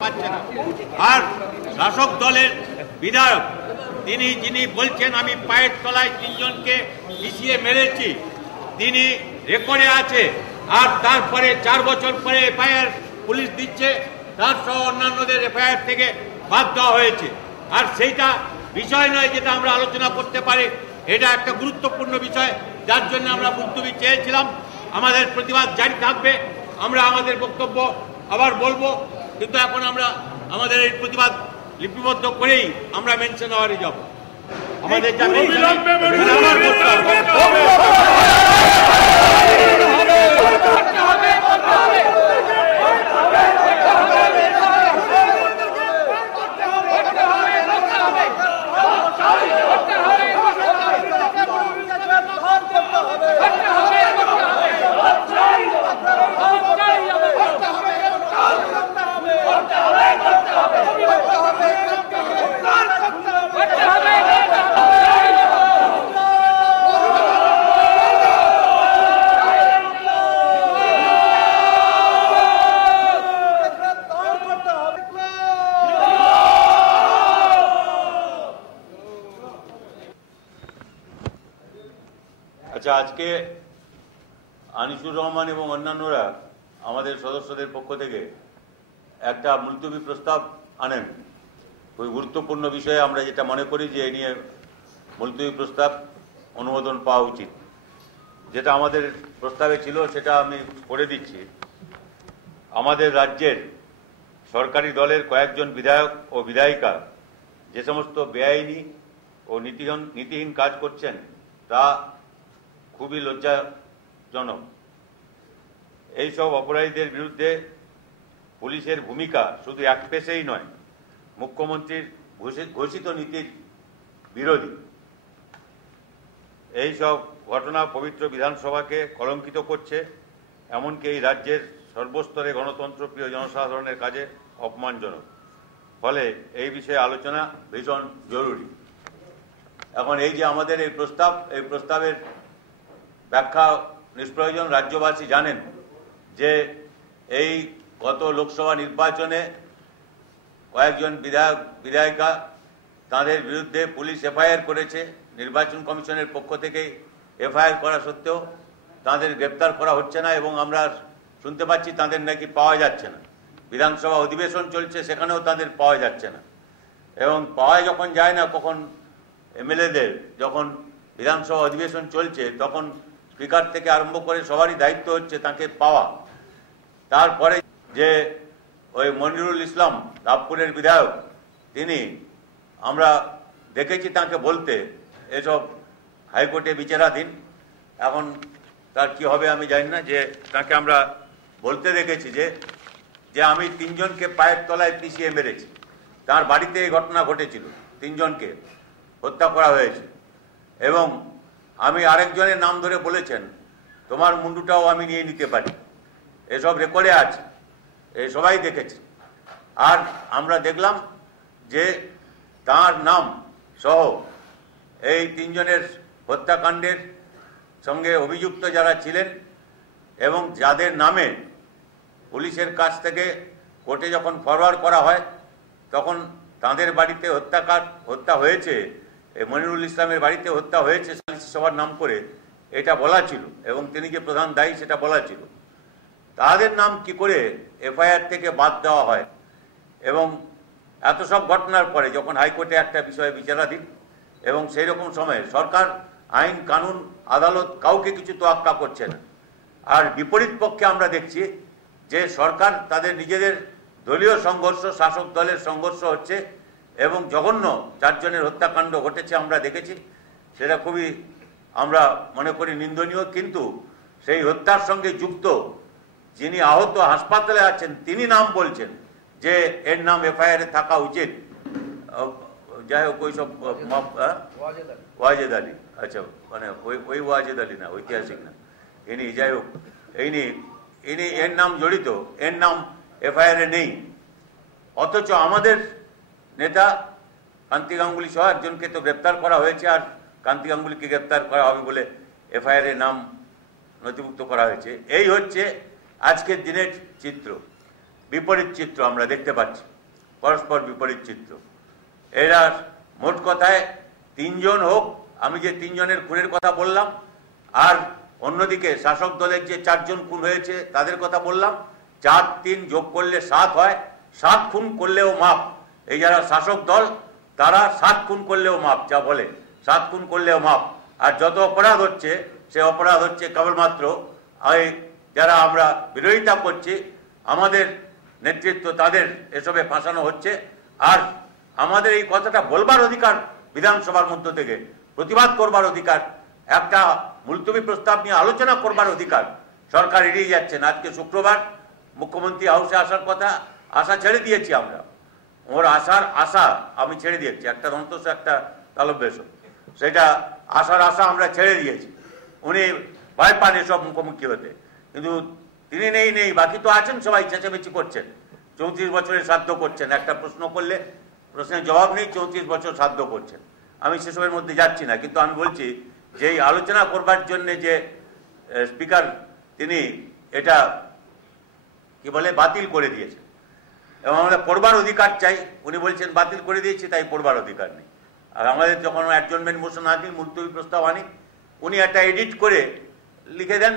পাচ্ছে না। আর শাসক দলের বিধায়ক যিনি বলছেন আমি পায়ের তলায় তিনজনকে পিছিয়ে মেরেছি, তিনি রেকর্ডে আছে। আর তারপরে 4 বছর পরে এফআইআর পুলিশ দিচ্ছে, তার সহ অন্যান্যদের এফআইআর থেকে বাদ দেওয়া হয়েছে। আর সেইটা বিষয় নয় যেটা আমরা আলোচনা করতে পারি, এটা একটা গুরুত্বপূর্ণ বিষয়, যার জন্য আমরা মুলতবি চেয়েছিলাম। আমাদের প্রতিবাদ জারি থাকবে, আমরা আমাদের বক্তব্য আবার বলবো, কিন্তু এখন আমরা আমাদের এই প্রতিবাদ লিপিবদ্ধ করেই আমরা মেনশন আওয়ারে যাব। আমাদের যা আজকে আনিসুর রহমান এবং অন্যান্যরা আমাদের সদস্যদের পক্ষ থেকে একটা মুলতবি প্রস্তাব আনেন। খুবই গুরুত্বপূর্ণ বিষয়ে আমরা যেটা মনে করি যে এ নিয়ে মুলতবি প্রস্তাব অনুমোদন পাওয়া উচিত। যেটা আমাদের প্রস্তাবে ছিল সেটা আমি পড়ে দিচ্ছি। আমাদের রাজ্যের সরকারি দলের কয়েকজন বিধায়ক ও বিধায়িকা যে সমস্ত বেআইনি ও নীতিহীন কাজ করছেন তা খুবই লজ্জাজনক। এইসব অপরাধীদের বিরুদ্ধে পুলিশের ভূমিকা শুধু একপেশেই নয়, মুখ্যমন্ত্রীর ঘোষিত নীতির বিরোধী। এইসব ঘটনা পবিত্র বিধানসভাকে কলঙ্কিত করছে, এমনকি এই রাজ্যের সর্বস্তরে গণতন্ত্রপ্রিয় জনসাধারণের কাজে অপমানজনক। ফলে এই বিষয়ে আলোচনা ভীষণ জরুরি। এখন এই যে আমাদের এই প্রস্তাবের ব্যাখ্যা নিষ্প্রয়োজন। রাজ্যবাসী জানেন যে এই গত লোকসভা নির্বাচনে কয়েকজন বিধায়িকা তাদের বিরুদ্ধে পুলিশ এফআইআর করেছে। নির্বাচন কমিশনের পক্ষ থেকে এফআইআর করা সত্ত্বেও তাদের গ্রেপ্তার করা হচ্ছে না, এবং আমরা শুনতে পাচ্ছি তাদের নাকি পাওয়া যাচ্ছে না। বিধানসভা অধিবেশন চলছে, সেখানেও তাদের পাওয়া যাচ্ছে না। এবং পাওয়া যখন যায় না, কখন এমএলএদের যখন বিধানসভা অধিবেশন চলছে তখন স্পিকার থেকে আরম্ভ করে সবারই দায়িত্ব হচ্ছে তাকে পাওয়া। তারপরে যে ওই মনিরুল ইসলাম লাভপুরের বিধায়ক, তিনি আমরা দেখেছি তাকে বলতে এসব হাইকোর্টে বিচারাধীন, এখন তার কি হবে আমি জানি না, যে তাকে আমরা বলতে দেখেছি যে আমি 3 জনকে পায়ের তলায় পিষিয়ে মেরেছি। তার বাড়িতে এই ঘটনা ঘটেছিল, 3 জনকে হত্যা করা হয়েছে, এবং আমি আরেকজনের নাম ধরে বলেছেন তোমার মুন্ডুটাও আমি নিয়ে নিতে পারি। এসব রেকর্ডে আছে, এই সবাই দেখেছে। আর আমরা দেখলাম যে তার নাম সহ এই 3 জনের হত্যাকাণ্ডের সঙ্গে অভিযুক্ত যারা ছিলেন এবং যাদের নামে পুলিশের কাছ থেকে কোর্টে যখন ফরওয়ার্ড করা হয় তখন তাদের বাড়িতে হত্যা হয়েছে, মনিরুল ইসলামের বাড়িতে হত্যা হয়েছে সালিসি সভার নাম করে, এটা বলা ছিল, এবং তিনি যে প্রধান দায়ী সেটা বলা ছিল। তাদের নাম কি করে এফআইআর থেকে বাদ দেওয়া হয়? এবং এত সব ঘটনার পরে যখন হাইকোর্টে একটা বিষয়ে বিচারাধীন, এবং সেই রকম সময়ে সরকার, আইন কানুন, আদালত কাউকে কিছু তোয়াক্কা করছে না। আর বিপরীত পক্ষে আমরা দেখছি যে সরকার তাদের নিজেদের দলীয় সংঘর্ষ, শাসক দলের সংঘর্ষ হচ্ছে, এবং জঘন্য 4 জনের হত্যাকাণ্ড ঘটেছে আমরা দেখেছি। সেটা খুবই আমরা মনে করি নিন্দনীয়। কিন্তু সেই হত্যার সঙ্গে যুক্ত যিনি আহত হাসপাতালে আছেন তিনি নাম বলছেন যে এর নাম এফআইআরে থাকা উচিত। যাই হোক, ওই সব ওয়াজেদ আলী, আচ্ছা, মানে ওই ওয়াজেদ আলী না, ঐতিহাসিক না, ইনি, যাই হোক, ইনি এর নাম জড়িত, এর নাম এফআইআরে নেই। অথচ আমাদের নেতা কান্তি গাঙ্গুলি সহ একজনকে তো গ্রেপ্তার করা হয়েছে, আর কান্তি গাঙ্গুলিকে গ্রেপ্তার করা হবে বলে এফআইআর নাম নথিভুক্ত করা হয়েছে। এই হচ্ছে আজকের দিনের চিত্র। বিপরীত চিত্র আমরা দেখতে পাচ্ছি, পরস্পর বিপরীত চিত্র। এরা মোট কথায় তিনজন হোক, আমি যে তিনজনের খুনের কথা বললাম, আর অন্যদিকে শাসক দলের যে 4 জন খুন হয়েছে তাদের কথা বললাম, 4 3 যোগ করলে 7 হয়। 7 খুন করলেও মাপ। এই যারা শাসক দল তারা 7 খুন করলেও মাপ, যা বলে 7 খুন করলেও মাপ। আর যত অপরাধ হচ্ছে সে অপরাধ হচ্ছে কেবলমাত্র যারা আমরা বিরোধিতা করছি, আমাদের নেতৃত্ব তাদের এসবে ফাঁসানো হচ্ছে। আর আমাদের এই কথাটা বলবার অধিকার, বিধানসভার মধ্য থেকে প্রতিবাদ করবার অধিকার, একটা মুলতবি প্রস্তাব নিয়ে আলোচনা করবার অধিকার সরকার এড়িয়ে যাচ্ছেন। আজকে শুক্রবার মুখ্যমন্ত্রী হাউসে আসার কথা, আশা ছেড়ে দিয়েছি আমরা। ওর আশার আশা আমি ছেড়ে দিয়েছি, একটা অন্তত একটা তালব্যস, সেটা আশার আশা আমরা ছেড়ে দিয়েছি। উনি ভয় পান এসব মুখোমুখি হতে, কিন্তু তিনি নেই, বাকি তো আছেন, সবাই চেঁচামেচি করছেন, 34 বছরের শ্রাদ্ধ করছেন। একটা প্রশ্ন করলে প্রশ্নের জবাব নেই, 34 বছর শ্রাদ্ধ করছেন। আমি সেসবের মধ্যে যাচ্ছি না, কিন্তু আমি বলছি যে এই আলোচনা করবার জন্য যে স্পিকার তিনি এটা কি বলে বাতিল করে দিয়েছেন, এবং আমরা পড়বার অধিকার চাই। উনি বলছেন বাতিল করে দিয়েছি, তাই পড়বার অধিকার নেই। আর আমাদের যখন অ্যাডজর্নমেন্ট মোশন আনি, মুলতবি প্রস্তাব আনি, উনি একটা এডিট করে লিখে দেন।